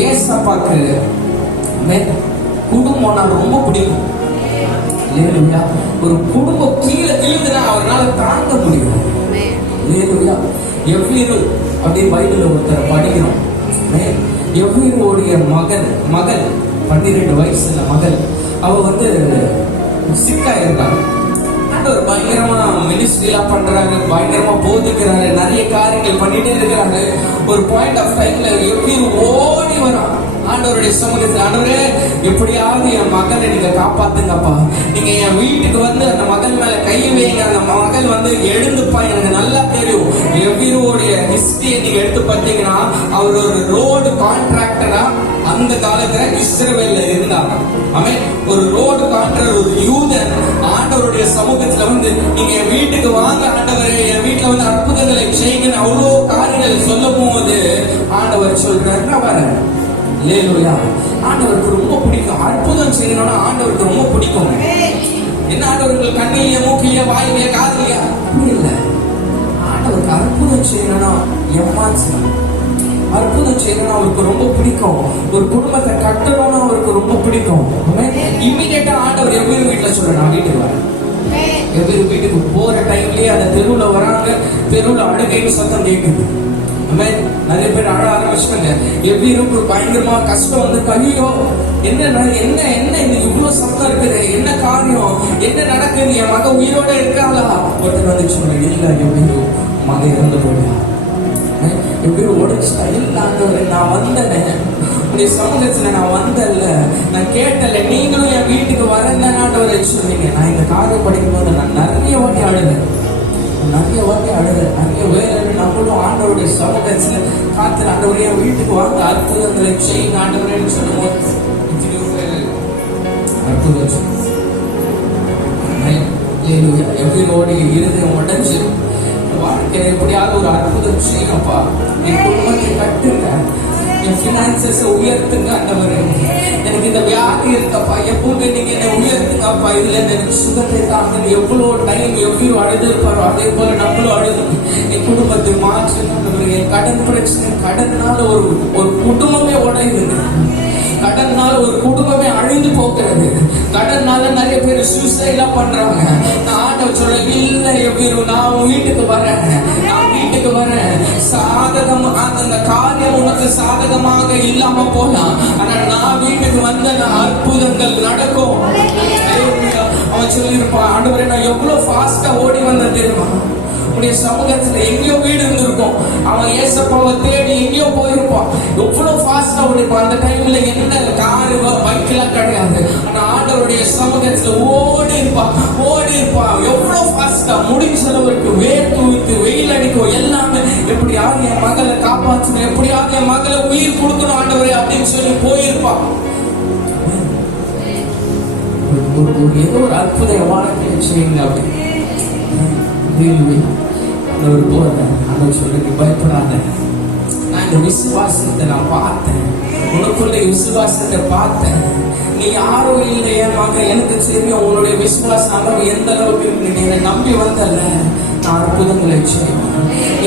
ஏசப்பாக்கு குடும்பம்னா ரொம்ப பிடிக்கும். இல்லையா ஒரு குடும்பம் கீழே விழுதுன்னா அவரால் தாங்க முடியும். இல்லையா எவ்வளவு அப்படியே பைபிள் ஒருத்தர் படிக்கிறோம். எவ்வளவுடைய மகன் மகள் பன்னிரெண்டு வயசுல மகள் அவ வந்து சிக்காயிருக்காங்க. ஆண்டவர் பயங்கரமா மினிஸ்ட்ரியெல்லாம் பண்றாரு பயங்கரமா போதிக்கிறாரு நிறைய காரியங்கள் பண்ணிட்டே இருக்கிறாரு ஒரு பாயிண்ட் ஆஃப் டைம்ல எப்படி ஓடி வரான்? ஆண்டவருடைய சமூகத்தில் ஆண்டவரே எப்படியாவது என் மகனை நீங்க காப்பாத்துங்கப்பா. நீங்க என் வீட்டுக்கு வந்து அந்த மகன் மேல கை வைங்க. அந்த மகள் வந்து எழுந்துப்பா எனக்கு நல்லா தெரியும். எவ்வீருடைய ஹிஸ்டரியை நீங்க எடுத்து பார்த்தீங்கன்னா அவர் ஒரு ரோடு கான்ட்ராக்டரா அந்த காலத்துல இஸ்ரவேல்ல இருந்தாங்க. ஆமே ஒரு ரோடு காட்டுற ஒரு யூதன் ஆண்டவருடைய சமூகத்துல வந்து நீங்க என் வீட்டுக்கு வாங்க ஆண்டவரே என் வீட்டுல வந்து அற்புதங்களை செய்யுங்கன்னு அவ்வளோ காரியங்கள் சொல்லும் போது ஆண்டவர் சொல்றாரு வரேன் லேலுயா ஆண்டவருக்கு ரொம்ப பிடிக்கும். அற்புதம் செய்யணும்னா ஆண்டவருக்கு ரொம்ப பிடிக்கும் என்ன ஆண்டவர்கள் கண்ணிலேயே மூக்கிலேயே வாயிலேயே காதிலேயே அப்படி இல்லை. ஆண்டவருக்கு அற்புதம் செய்யணும்னா எம்மாச்சு அற்புதம் செய்யணும்னா அவருக்கு ரொம்ப பிடிக்கும். ஒரு குடும்பத்தை கட்டணும்னா அவருக்கு ரொம்ப பிடிக்கும். இம்மிடியட்டா ஆண்டவர் எவ்வளவு வீட்டுல சொல்ற நான் வீட்டுக்கு வரேன். எவ்வளவு வீட்டுக்கு போற டைம்லயே அந்த தெருவுல வராங்க. தெருவுல அழுகைன்னு சத்தம் கேட்குது. நிறைய பேர் அழ ஆரம்பிச்சிட்டாங்க. எவ்வளவு பயங்கரமா கஷ்டம் வந்து ஐயோ என்ன என்ன என்ன இந்த இவ்வளவு சத்தம் இருக்குது. என்ன காரியம்? என்ன நடக்குது? என் மக உயிரோட இருக்காளா? ஒருத்தர் வந்து சொன்னாங்க இல்ல எவ்வளவு மக இறந்து போயிடா எப்படி உடைச்சிட்டா இல்ல ஆண்டவரே நான் வந்தேன் உடைய சமூகத்துல நான் வந்தல நான் கேட்டல நீங்களும் என் வீட்டுக்கு வரேன்னு ஆண்டவரை சொன்னீங்க. நான் இந்த காதை படிக்கும் போது நான் நிறைய வாட்டி அழுதேன். நிறைய வாட்டி அழுதேன். நிறைய வேலை நம்மளும் ஆண்டவருடைய சமூகத்துல காத்து ஆண்டவரே என் வீட்டுக்கு வாங்க அற்புதங்களை செய்யுங்க ஆண்டவரேன்னு சொல்லும்போது இத்தனையோ பேர் அற்புதம் எவ்வளோடைய இருதயம் உடைஞ்சு ஒரு அற்புதம் என் குடும்பத்தை கட்டுங்க. என் பினான்சஸ் உயர்த்துங்க அந்தவர் எனக்கு இந்த வியாதி இருக்கப்பா. எப்போது நீங்க என்னை உயர்த்துங்கப்பா. இதுல எனக்கு சுகத்தை தாங்க எவ்வளவு டைம் எவ்வளவு அழுது அதே போல நம்மளும் அழுது என் குடும்பத்தை மாற்றுங்க என் கடன் பிரச்சனை கடன்னால ஒரு ஒரு குடும்பமே உடையுது கடன்னால ஒரு குடும்பமே அழிந்து போகிறது. கடன்னால நிறைய பேர் சூசைடா பண்றாங்க நான் ஆண்டவர் சொல்ல இல்ல எப்படி நான் வீட்டுக்கு வரேன். அந்த காரியம் உனக்கு சாதகமாக இல்லாம போலாம் ஆனா நான் வீட்டுக்கு வந்த அற்புதங்கள் நடக்கும். அவன் சொல்லியிருப்பான் ஆண்டவரே நான் எவ்வளவு ஃபாஸ்டா ஓடி வந்தேன் தெரியுமா? உடைய சமூகத்துல எங்கேயோ வீடு இருந்திருக்கும். அவன் ஏசப்பாவை தேடி எங்கேயோ போயிருப்பான். எவ்வளவு ஃபாஸ்டா ஓடிப்பான். அந்த டைம்ல என்ன? காரு பைக்கெல்லாம் கிடையாது. ஆனா ஆண்டவருடைய சமூகத்துல ஓடி இருப்பான் ஓடி இருப்பான் எவ்வளவு ஃபாஸ்டா முடிஞ்ச அளவுக்கு வேர்த்து ஊத்து வெயில் அடிக்கும் எல்லாமே எப்படி யாரு என் மகளை காப்பாற்றணும் எப்படியாவது என் மகளை உயிர் கொடுக்கணும் ஆண்டவரே அப்படின்னு சொல்லி போயிருப்பான். ஏதோ ஒரு அற்புத வாழ்க்கை செய்யுங்க அப்படின்னு ஒரு போத சொல்லி நீ பயப்படாத. நான் இந்த விசுவாசத்தை நான் பார்த்தேன். உனக்குள்ள விசுவாசத்தை பார்த்தேன். நீ யாரோ இல்லையே மக எனக்கு தெரியும் உன்னுடைய விசுவாச அளவு எந்த அளவுக்கு நீ நம்பி வந்தல அற்புதங்களை செய்வேன்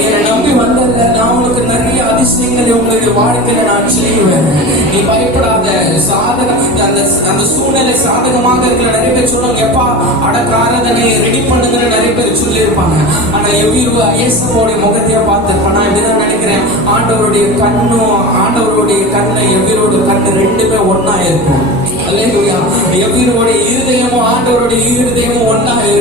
என்னை நம்பி வந்ததுல நான் உங்களுக்கு நிறைய அதிசயங்களை உங்களுடைய வாழ்க்கையில நான் செய்வேன். நீ பயப்படாத சாதகம் அந்த அந்த சூழ்நிலை சாதகமாக இருக்கிற நிறைய பேர் சொல்லுவாங்க எப்பா அடக்காரதனை ரெடி பண்ணுங்கன்னு நிறைய பேர் சொல்லியிருப்பாங்க. ஆனா எவ்வளவு ஐஎஸ்எஃபோடைய முகத்தையே பார்த்திருப்பேன். நான் இப்படிதான் நினைக்கிறேன். ஆண்டவருடைய கண்ணும் ஆண்டவருடைய கண்ணு எவ்வளோட கண்ணு ரெண்டுமே ஒண்ணா இருக்கும். அல்லேலூயா. எவ்வளோட இருதயமும் ஆண்டவருடைய இருதயமும் ஒன்னா இருக்கும்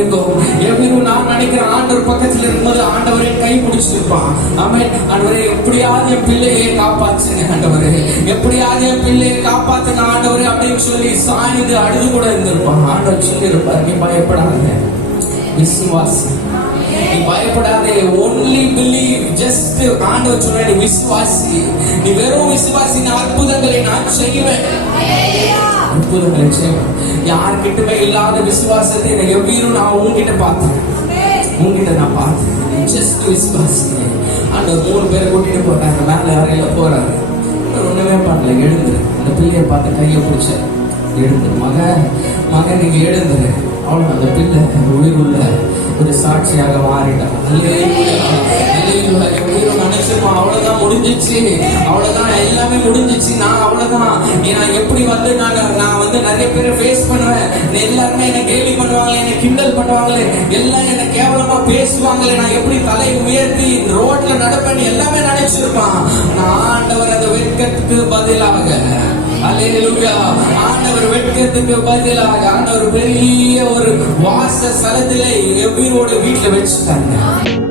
எவ்வளவு நான் நினைக்கிற ஆண்டவர் பக்கத்துல இருக்கும்போது ஆண்டவரே கை முடிச்சிருப்பான் ஆமென். ஆண்டவரே எப்படியாவது என் பிள்ளையை காப்பாத்துங்க ஆண்டவரே. எப்படியாவது என் பிள்ளையை காப்பாத்துங்க ஆண்டவரே அப்படின்னு சொல்லி சாய்ந்து அழுது கூட இருந்திருப்பான். ஆண்டவர் சொல்லி இருப்பார் நீ பயப்படாத. விசுவாசி. நீ பயப்படாதே. ஒன்லி பிலீவ் ஜஸ்ட் ஆண்டவர் சொல்ற நீ விசுவாசி. நீ வெறும் விசுவாசி அற்புதங்களை நான் செய்வேன். அற்புதங்களை செய்வேன் யார்கிட்டமே இல்லாத விசுவாசத்தை நான் எவ்வளவு நான் உன்கிட்ட பார்த்தேன் உன்கிட்ட நான் பார்த்தேன் ஜஸ்ட் விசுவாசி அந்த மூணு பேரை கூட்டிட்டு போறாங்க மேல அறையில போறாங்க ஒண்ணுமே பண்ணல எழுந்துரு. அந்த பிள்ளையை பார்த்து கையை பிடிச்ச எழுந்துரு. மக மக நீங்க எழுந்துரு. அவன் அந்த பிள்ளை உயிர் உள்ள ஒரு சாட்சியாக மாறிட்டான். அல்லேலூயா. அவ்வளவுதான் முடிஞ்சிச்சு. அவ்வளவுதான் எல்லாமே முடிஞ்சிச்சு. நான் அவ்வளவுதான். நான் எப்படி வந்து நான் நான் வந்து நிறைய பேரை ஃபேஸ் பண்ணுவேன். எல்லாருமே என்ன கேள்வி பண்ணுவாங்களே என்ன கிண்டல் பண்ணுவாங்களே எல்லாம் என்ன கேவலமா பேசுவாங்களே. நான் எப்படி தலை உயர்த்தி ரோட்ல நடப்பேன் எல்லாமே நினைச்சிருப்பான். நான் ஆண்டவர் அந்த வெட்கத்துக்கு பதிலாக ஆண்டவர் வெட்கத்துக்கு பதிலாக ஆண்டவர் பெரிய ஒரு வாச சலத்திலே எவ்வளோட வீட்டுல வச்சுட்டாங்க.